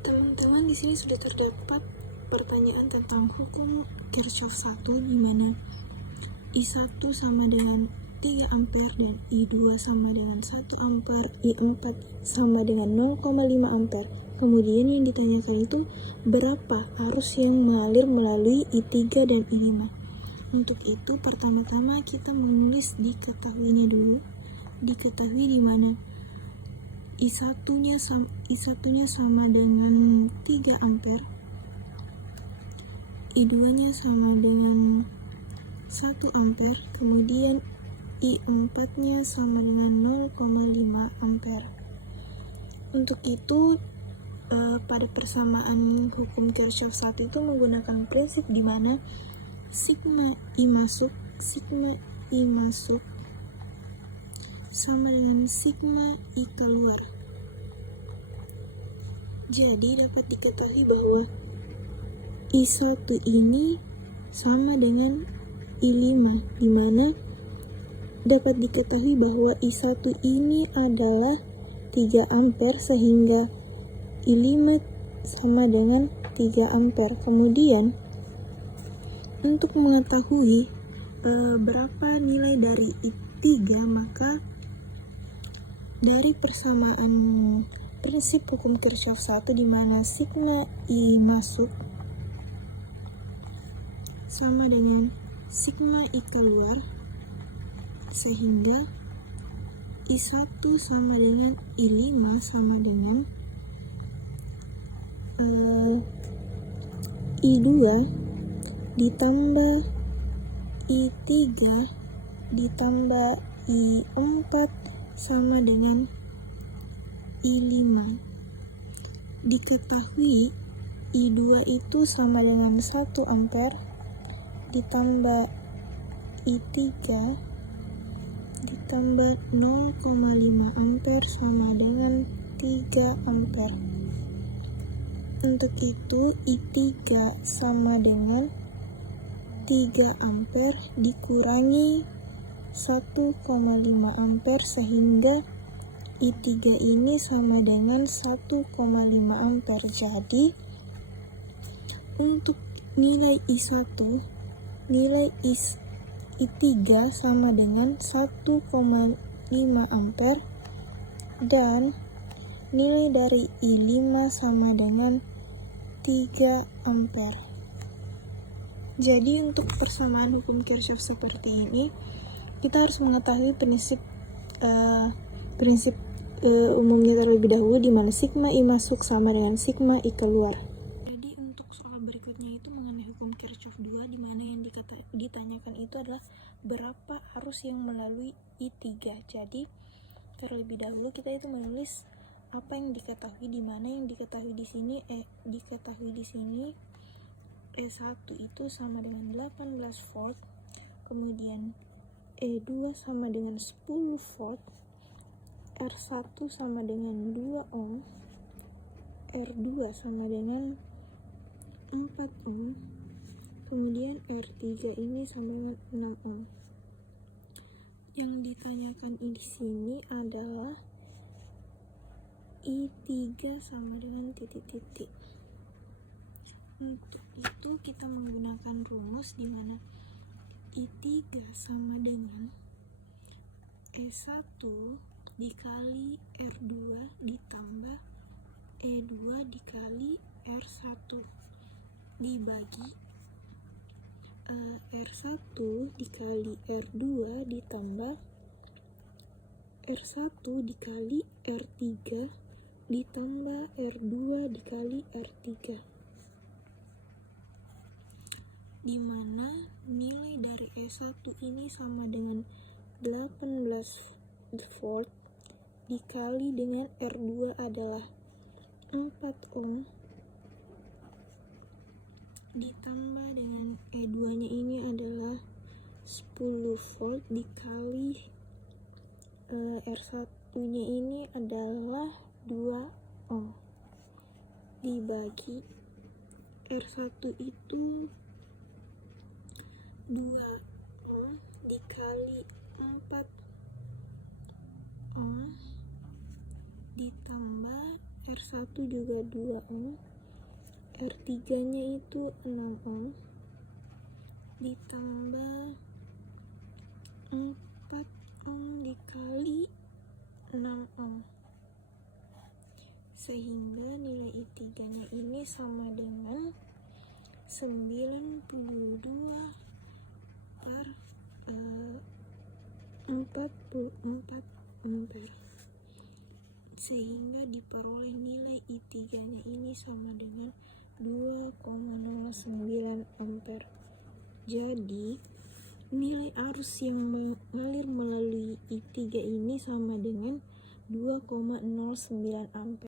Teman-teman, di sini sudah terdapat pertanyaan tentang hukum Kirchhoff 1, di mana I1 sama dengan 3 ampere dan I2 sama dengan 1 ampere, I4 sama dengan 0,5 ampere. Kemudian yang ditanyakan itu berapa arus yang mengalir melalui I3 dan I5. Untuk itu pertama-tama kita menulis diketahuinya dulu. Diketahui di mana I1-nya sama dengan 3 ampere, I2-nya sama dengan 1 ampere, kemudian I4-nya sama dengan 0,5 ampere. Untuk itu pada persamaan hukum Kirchhoff 1 itu menggunakan prinsip di mana sigma I masuk sama dengan sigma I keluar. Jadi dapat diketahui bahwa I1 ini sama dengan I5, di mana dapat diketahui bahwa I1 ini adalah 3 ampere sehingga I5 sama dengan 3 ampere. Kemudian untuk mengetahui berapa nilai dari I3, maka dari persamaan prinsip hukum Kirchhoff 1 di mana sigma I masuk sama dengan sigma I keluar, sehingga I1 sama dengan I5 sama dengan I2 ditambah I3 ditambah I4 sama dengan I5. Diketahui I2 itu sama dengan 1 ampere ditambah I3 ditambah 0,5 ampere sama dengan 3 ampere. Untuk itu I3 sama dengan 3 ampere dikurangi 1,5 ampere sehingga I3 ini sama dengan 1,5 ampere. Jadi untuk nilai I1, nilai I3 sama dengan 1,5 ampere dan nilai dari I5 sama dengan 3 ampere. Jadi untuk persamaan hukum Kirchhoff seperti ini, kita harus mengetahui prinsip umumnya terlebih dahulu, di mana sigma I masuk sama dengan sigma I keluar. Jadi untuk soal berikutnya itu mengenai hukum Kirchhoff 2, di mana yang ditanyakan itu adalah berapa arus yang melalui I3. Jadi terlebih dahulu kita itu menulis apa yang diketahui, di mana yang diketahui di sini E1 itu sama dengan 18 volt, kemudian E2 sama dengan 10 volt, R1 sama dengan 2 ohm, R2 sama dengan 4 ohm, kemudian R3 ini sama dengan 6 ohm. Yang ditanyakan di sini adalah I3 sama dengan titik-titik. Untuk itu kita menggunakan rumus di mana I3 sama dengan E1 dikali R2 ditambah E2 dikali R1 dibagi R1 dikali R2 ditambah R1 dikali R3 ditambah R2 dikali R3, di mana nilai dari E1 ini sama dengan 18 volt dikali dengan R2 adalah 4 ohm ditambah dengan E2 nya ini adalah 10 volt dikali R1 nya ini adalah 2 ohm dibagi R1 itu 2 ohm dikali 4 ohm ditambah R1 juga 2 ohm, R3 nya itu 6 ohm, ditambah 4 ohm dikali 6 ohm, sehingga nilai I3 nya ini sama dengan 92 per 44 ampere, sehingga diperoleh nilai I3 nya ini sama dengan 2,09 ampere. Jadi nilai arus yang mengalir melalui I3 ini sama dengan 2,09 ampere.